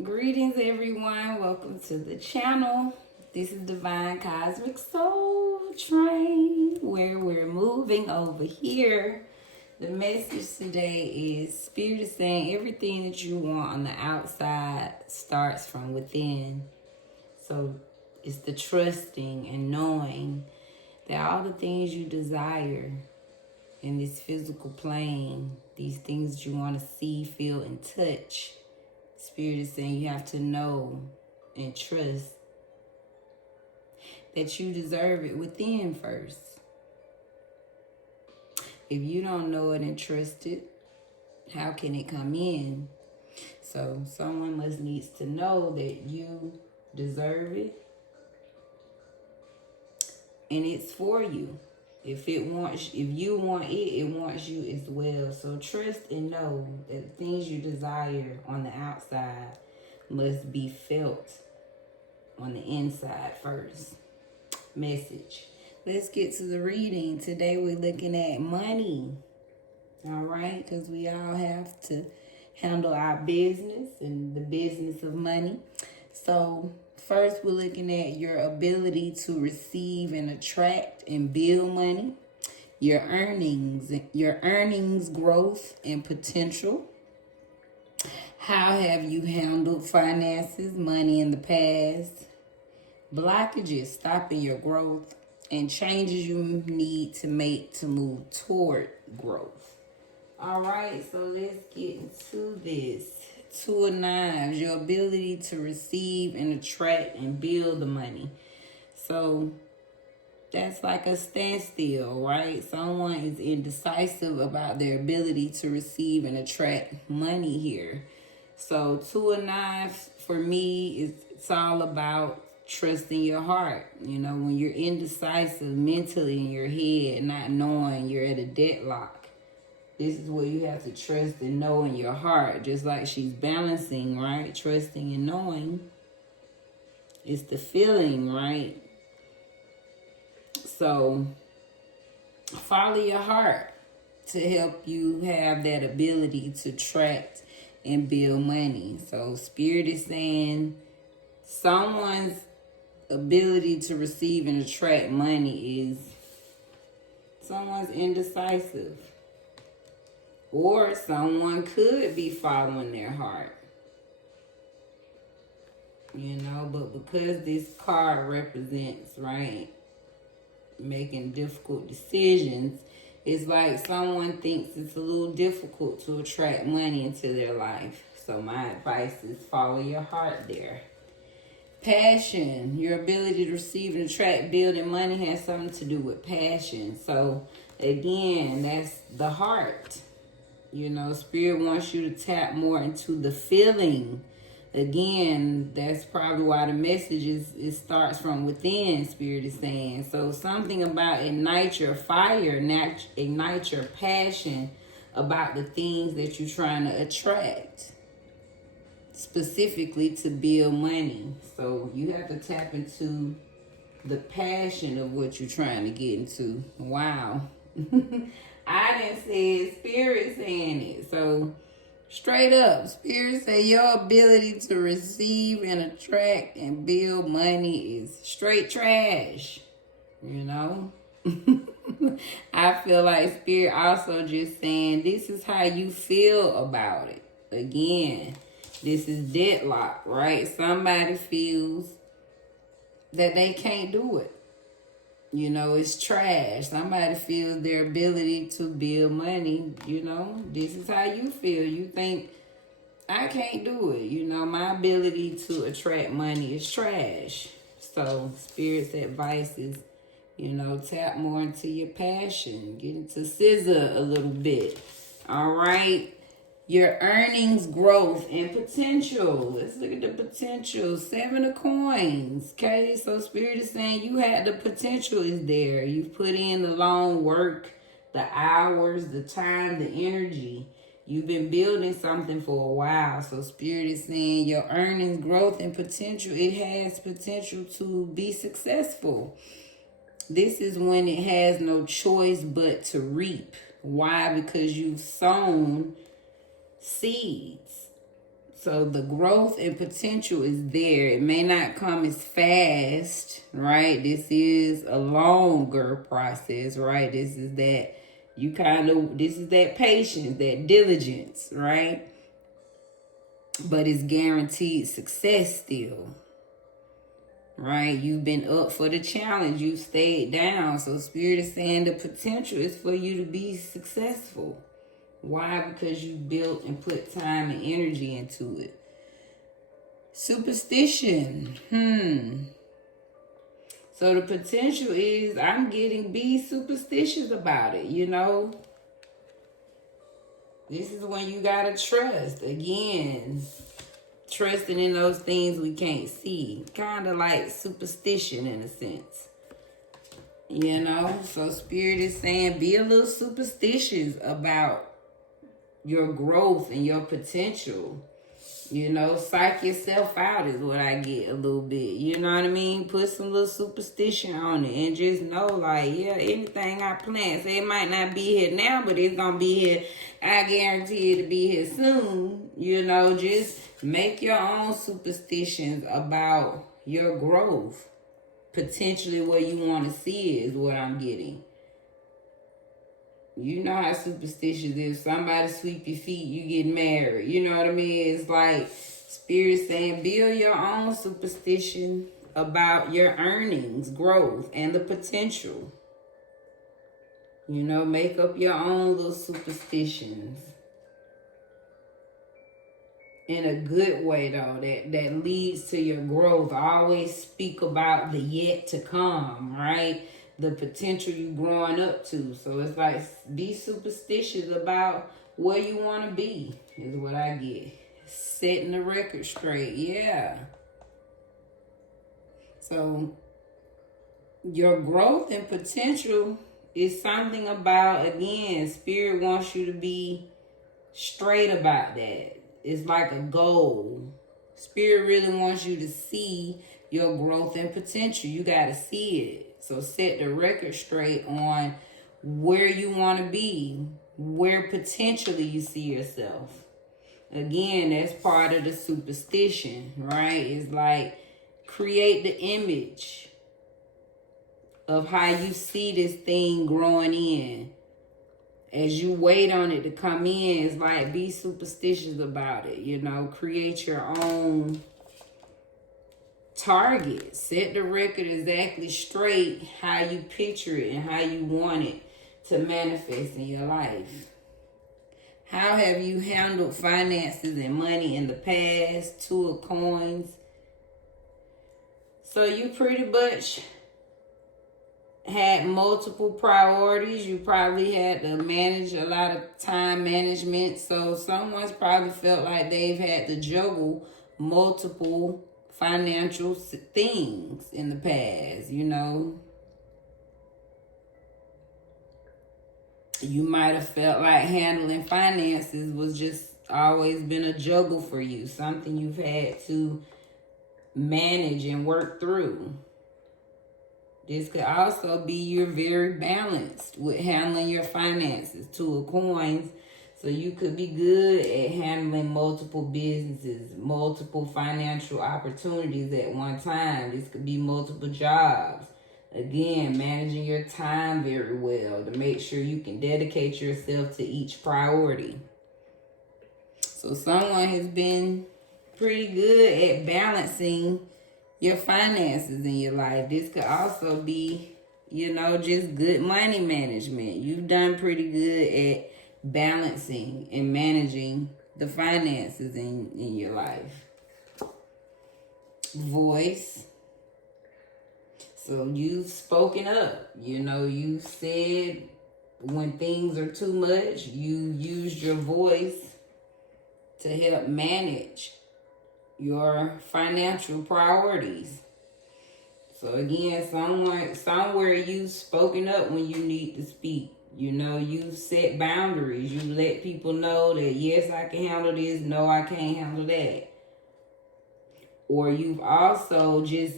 Greetings, everyone. Welcome to the channel. This is Divine Cosmic Soul Train, where we're moving over here. The message today is Spirit is saying everything that you want on the outside starts from within. So it's the trusting and knowing that all the things you desire in this physical plane, these things that you want to see, feel, and touch, Spirit is saying you have to know and trust that you deserve it within first. If you don't know it and trust it, how can it come in? So someone must needs to know that you deserve it and it's for you. If you want it, it wants you as well. So trust and know that the things you desire on the outside must be felt on the inside first. Message. Let's get to the reading. Today we're looking at money. All right, because we all have to handle our business and the business of money. So first we're looking at your ability to receive and attract and build money, your earnings growth and potential. How have you handled finances, money in the past? Blockages stopping your growth and changes you need to make to move toward growth. All right, so let's get into this. Two of Knives, your ability to receive and attract and build the money. So that's like a standstill, right? Someone is indecisive about their ability to receive and attract money here. So Two of Knives, for me, it's all about trusting your heart. You know, when you're indecisive mentally in your head, not knowing you're at a deadlock, this is where you have to trust and know in your heart. Just like she's balancing, right? Trusting and knowing. It's the feeling, right? So follow your heart to help you have that ability to attract and build money. So Spirit is saying someone's ability to receive and attract money is someone's indecisive. Or someone could be following their heart. You know, but because this card represents, right, making difficult decisions, it's like someone thinks it's a little difficult to attract money into their life. So my advice is follow your heart there. Passion, your ability to receive and attract, building money has something to do with passion. So again, that's the heart. You know, Spirit wants you to tap more into the feeling. Again, that's probably why the message it starts from within, Spirit is saying. So something about ignite your fire, ignite your passion about the things that you're trying to attract, specifically to build money. So you have to tap into the passion of what you're trying to get into. Wow. I didn't say it, Spirit saying it. So straight up, Spirit say your ability to receive and attract and build money is straight trash. You know? I feel like Spirit also just saying this is how you feel about it. Again, this is deadlock, right? Somebody feels that they can't do it. You know, it's trash. Somebody feels their ability to build money. You know, this is how you feel. You think, I can't do it. You know, my ability to attract money is trash. So, Spirit's advice is, you know, tap more into your passion. Get into scissor a little bit. All right. Your earnings growth and potential. Let's look at the potential. 7 of coins. Okay, so Spirit is saying you had the potential is there. You've put in the long work, the hours, the time, the energy. You've been building something for a while. So Spirit is saying your earnings growth and potential, it has potential to be successful. This is when it has no choice but to reap. Why? Because you've sown seeds. So the growth and potential is there. It may not come as fast, right? This is a longer process, right? This is that patience, that diligence, right? But it's guaranteed success still, right? You've been up for the challenge. You stayed down. So Spirit is saying the potential is for you to be successful. Why? Because you built and put time and energy into it. Superstition. So the potential is be superstitious about it, This is when you gotta trust. Again, trusting in those things we can't see. Kind of like superstition in a sense. So Spirit is saying be a little superstitious about your growth and your potential. Psych yourself out is what I get a little bit. You know what I mean? Put some little superstition on it and just know, like, yeah, anything I plant, say it might not be here now, but it's going to be here. I guarantee it to be here soon. Just make your own superstitions about your growth. Potentially where you want to see it is what I'm getting. You know how superstitious is. Somebody sweep your feet, you get married. You know what I mean? It's like Spirit saying build your own superstition about your earnings, growth, and the potential. Make up your own little superstitions. In a good way, though, that leads to your growth. Always speak about the yet to come, right? The potential you growing up to. So it's like, be superstitious about where you want to be, is what I get. Setting the record straight, yeah. So your growth and potential is something about, again, Spirit wants you to be straight about that. It's like a goal. Spirit really wants you to see your growth and potential. You got to see it. So set the record straight on where you want to be, where potentially you see yourself. Again, that's part of the superstition, right? It's like create the image of how you see this thing growing in. As you wait on it to come in, it's like be superstitious about it, create your own target. Set the record exactly straight how you picture it and how you want it to manifest in your life. How have you handled finances and money in the past? 2 of Coins. So you pretty much had multiple priorities. You probably had to manage a lot of time management. So someone's probably felt like they've had to juggle multiple financial things in the past, You might have felt like handling finances was just always been a juggle for you. Something you've had to manage and work through. This could also be you're very balanced with handling your finances. 2 of Coins. So you could be good at handling multiple businesses, multiple financial opportunities at one time. This could be multiple jobs. Again, managing your time very well to make sure you can dedicate yourself to each priority. So someone has been pretty good at balancing your finances in your life. This could also be, just good money management. You've done pretty good at balancing and managing the finances in your life. Voice. So you've spoken up. You said when things are too much, you used your voice to help manage your financial priorities. So again, somewhere you've spoken up when you need to speak. You set boundaries. You let people know that, yes, I can handle this. No, I can't handle that. Or you've also just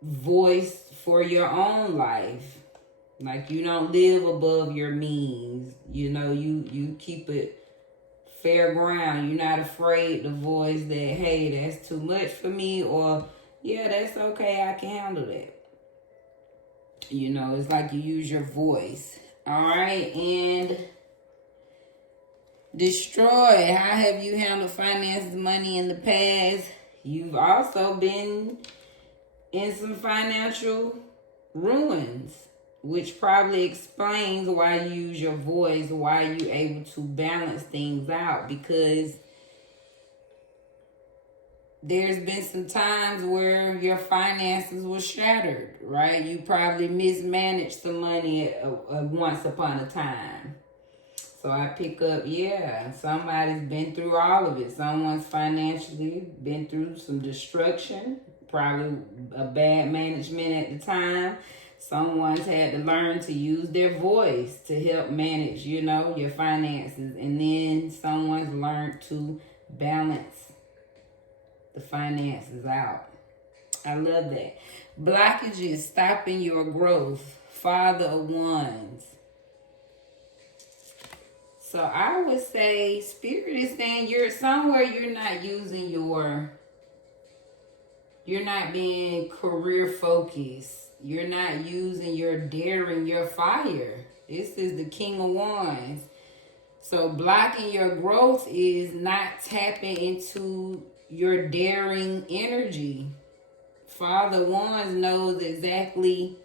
voiced for your own life. Like you don't live above your means. You keep it fair ground. You're not afraid to voice that, hey, that's too much for me, or yeah, that's okay, I can handle that. You know, it's like you use your voice. All right, and destroy. How have you handled finances, money in the past? You've also been in some financial ruins, which probably explains why you use your voice, why you're able to balance things out, because there's been some times where your finances were shattered, right? You probably mismanaged some money once upon a time. So I pick up, yeah, somebody's been through all of it. Someone's financially been through some destruction, probably a bad management at the time. Someone's had to learn to use their voice to help manage, you know, your finances. And then someone's learned to balance the finances out. I love that. Blockages stopping your growth. Father of Wands. So I would say Spirit is saying you're somewhere you're not using you're not being career focused. You're not using your daring, your fire. This is the King of Wands. So blocking your growth is not tapping into your daring energy. Father Wands knows exactly.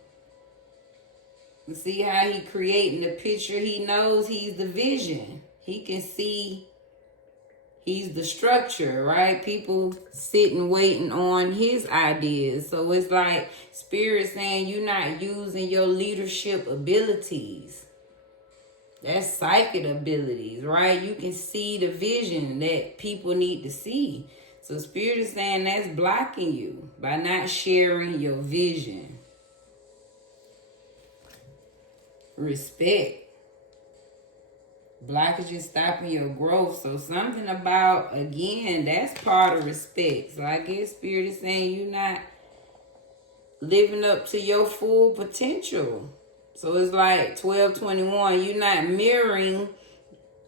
See how he creating the picture. He knows he's the vision. He can see he's the structure, right? People sitting waiting on his ideas. So it's like Spirit saying you're not using your leadership abilities. That's psychic abilities, right? You can see the vision that people need to see. So Spirit is saying that's blocking you by not sharing your vision. Respect. Blockages stopping your growth. So something about, again, that's part of respect. So I guess Spirit is saying you're not living up to your full potential. So it's like 1221. You're not mirroring.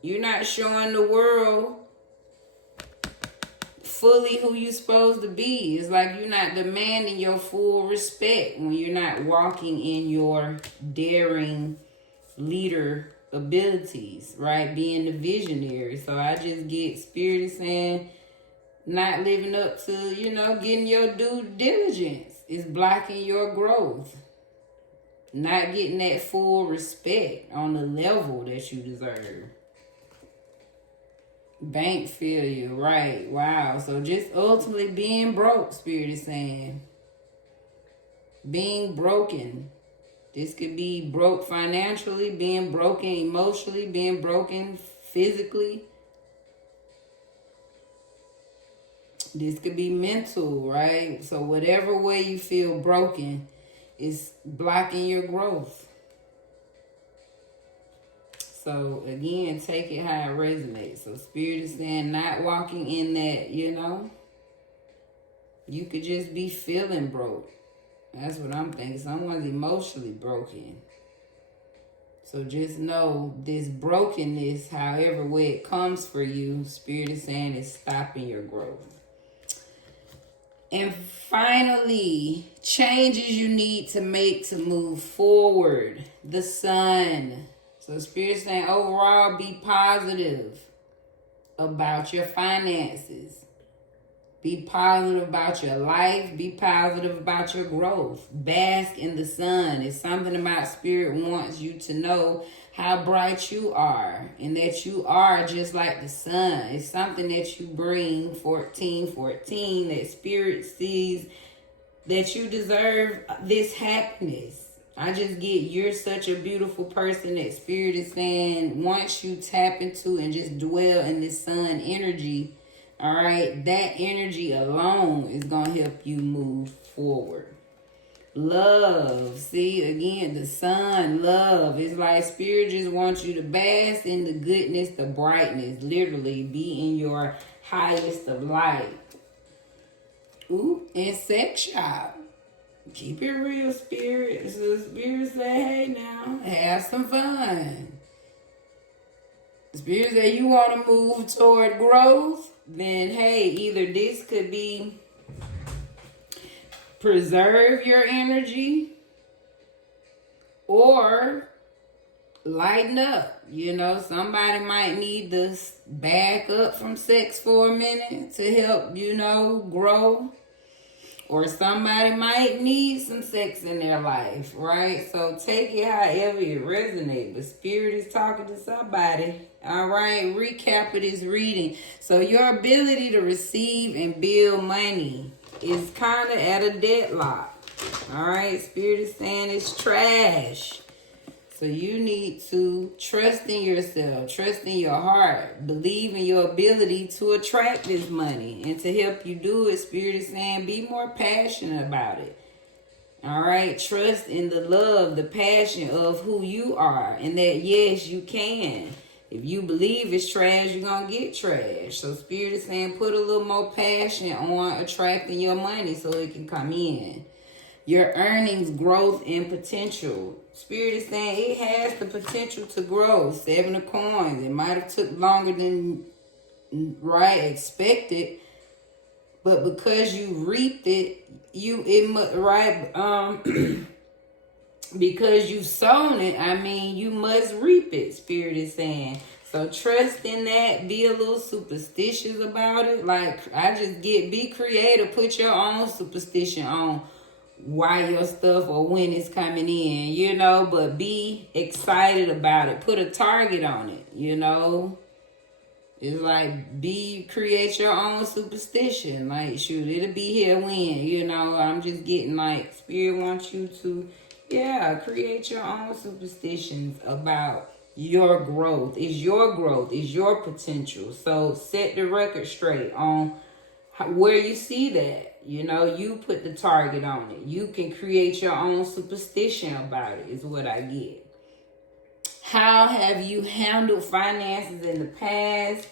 You're not showing the world fully who you're supposed to be. It's like you're not demanding your full respect when you're not walking in your daring leader abilities, right? Being the visionary. So I just get Spirit is saying not living up to, you know, getting your due diligence is blocking your growth. Not getting that full respect on the level that you deserve. Bank failure, right? Wow. So just ultimately being broke, Spirit is saying. Being broken. This could be broke financially, being broken emotionally, being broken physically. This could be mental, right? So whatever way you feel broken is blocking your growth. So again, take it how it resonates. So Spirit is saying not walking in that, you know. You could just be feeling broke. That's what I'm thinking. Someone's emotionally broken. So just know this brokenness, however way it comes for you, Spirit is saying is stopping your growth. And finally, changes you need to make to move forward. The Sun. So Spirit is saying overall be positive about your finances. Be positive about your life. Be positive about your growth. Bask in the sun. It's something about Spirit wants you to know how bright you are. And that you are just like the sun. It's something that you bring, 1414, that Spirit sees that you deserve this happiness. I just get you're such a beautiful person that Spirit is saying once you tap into and just dwell in this sun energy, all right, that energy alone is going to help you move forward. Love. See, again, the sun, love. It's like Spirit just wants you to bask in the goodness, the brightness. Literally, be in your highest of light. Ooh, and sex shop. Keep it real, Spirit. So Spirit say, hey now, have some fun. Spirit that you want to move toward growth, then hey, either this could be preserve your energy or lighten up. You know, somebody might need to back up from sex for a minute to help, you know, grow. Or somebody might need some sex in their life, right? So take it however it resonates. But Spirit is talking to somebody. All right, recap of this reading. So your ability to receive and build money is kind of at a deadlock. All right, Spirit is saying it's trash. So you need to trust in yourself, trust in your heart, believe in your ability to attract this money. And to help you do it, Spirit is saying be more passionate about it. All right, trust in the love, the passion of who you are, and that yes, you can. If you believe it's trash, you're going to get trash. So Spirit is saying put a little more passion on attracting your money so it can come in. Your earnings, growth, and potential. Spirit is saying it has the potential to grow. 7 of coins. It might have took longer than expected, but because you reaped it, because you've sown it, you must reap it. Spirit is saying. So trust in that. Be a little superstitious about it. Like be creative. Put your own superstition on why your stuff or when it's coming in, you know, but be excited about it. Put a target on it, you know. It's like create your own superstition. Like, shoot, it'll be here when, you know. I'm just getting like Spirit wants you to, create your own superstitions about your growth. It's your growth. It's your potential. So set the record straight on where you see that. You know, you put the target on it. You can create your own superstition about it, is what I get. How have you handled finances in the past?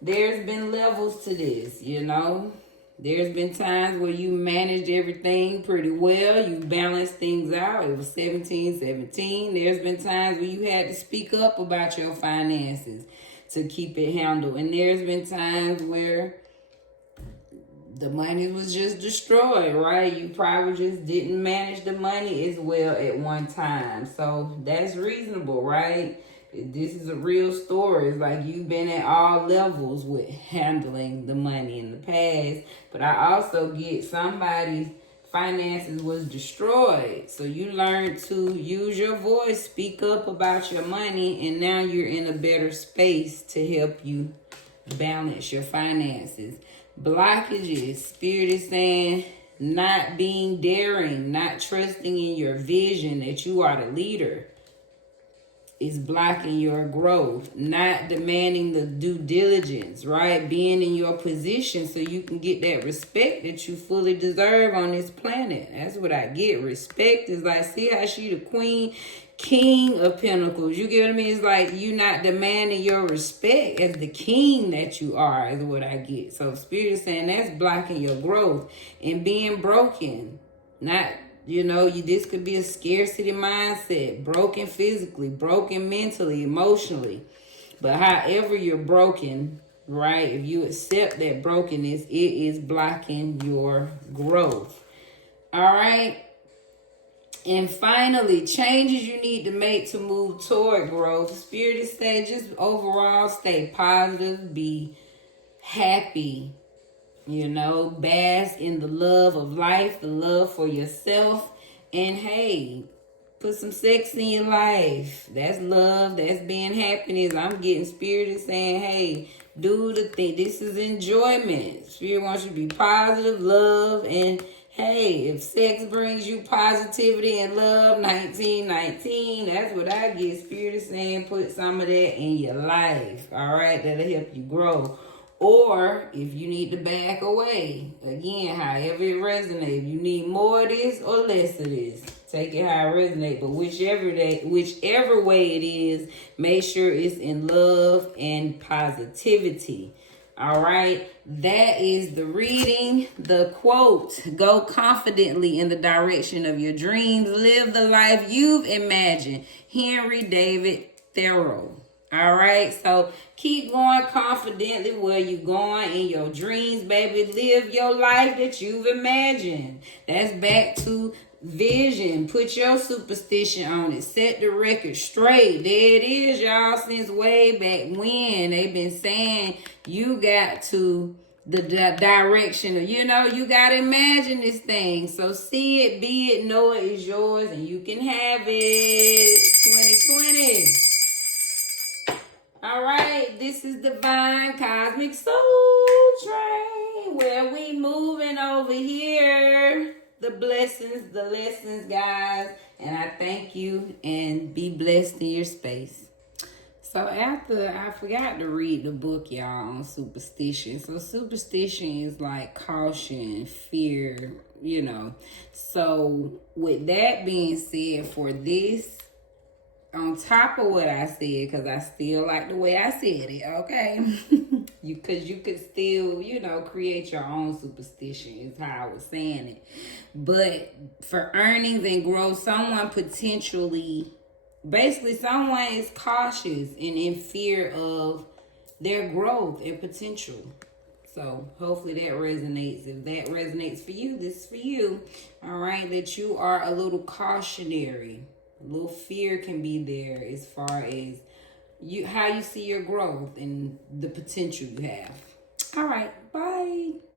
There's been levels to this, you know. There's been times where you managed everything pretty well. You balanced things out. It was 17-17. There's been times where you had to speak up about your finances to keep it handled. And there's been times where the money was just destroyed, right? You probably just didn't manage the money as well at one time. So that's reasonable, right? This is a real story. It's like you've been at all levels with handling the money in the past. But I also get somebody's finances was destroyed. So you learned to use your voice, speak up about your money, and now you're in a better space to help you balance your finances. Blockages. Spirit is saying not being daring, not trusting in your vision that you are the leader is blocking your growth. Not demanding the due diligence, right? Being in your position so you can get that respect that you fully deserve on this planet. That's what I get. Respect is like, see how she the queen, king of pentacles. You get what I mean? It's like you not demanding your respect as the king that you are, is what I get. So Spirit is saying that's blocking your growth and being broken. Not, you know, this could be a scarcity mindset. Broken physically, broken mentally, emotionally. But however you're broken, right? If you accept that brokenness, it is blocking your growth. All right? And finally, changes you need to make to move toward growth. Spirit is saying just overall stay positive, be happy, you know, bask in the love of life, the love for yourself. And hey, put some sex in your life. That's love, that's being happiness. I'm getting Spirit is saying, hey, do the thing. This is enjoyment. Spirit wants you to be positive, love, and hey, if sex brings you positivity and love, 1919, that's what I get. Spirit is saying put some of that in your life, all right? That'll help you grow. Or if you need to back away, again, however it resonates. You need more of this or less of this. Take it how it resonates. But whichever way it is, make sure it's in love and positivity. All right, that is the reading. The quote: go confidently in the direction of your dreams. Live the life you've imagined. Henry David Thoreau. All right, so keep going confidently where you're going in your dreams, baby. Live your life that you've imagined. That's back to vision. Put your superstition on it. Set the record straight. There it is, y'all. Since way back when they've been saying you got to the direction of, you got to imagine this thing. So see it, be it, know it is yours, and you can have it. 2020. All right, this is Divine Cosmic Soul Train, where we moving over here. The blessings, the lessons, guys. And I thank you, and be blessed in your space. So after, I forgot to read the book, y'all, on superstition. So superstition is like caution, fear, So with that being said, for this, on top of what I said, because I still like the way I said it, okay? Because you could still, create your own superstition is how I was saying it. But for earnings and growth, someone is cautious and in fear of their growth and potential. So hopefully that resonates. If that resonates for you, this is for you. All right, that you are a little cautionary. A little fear can be there as far as how you see your growth and the potential you have. All right.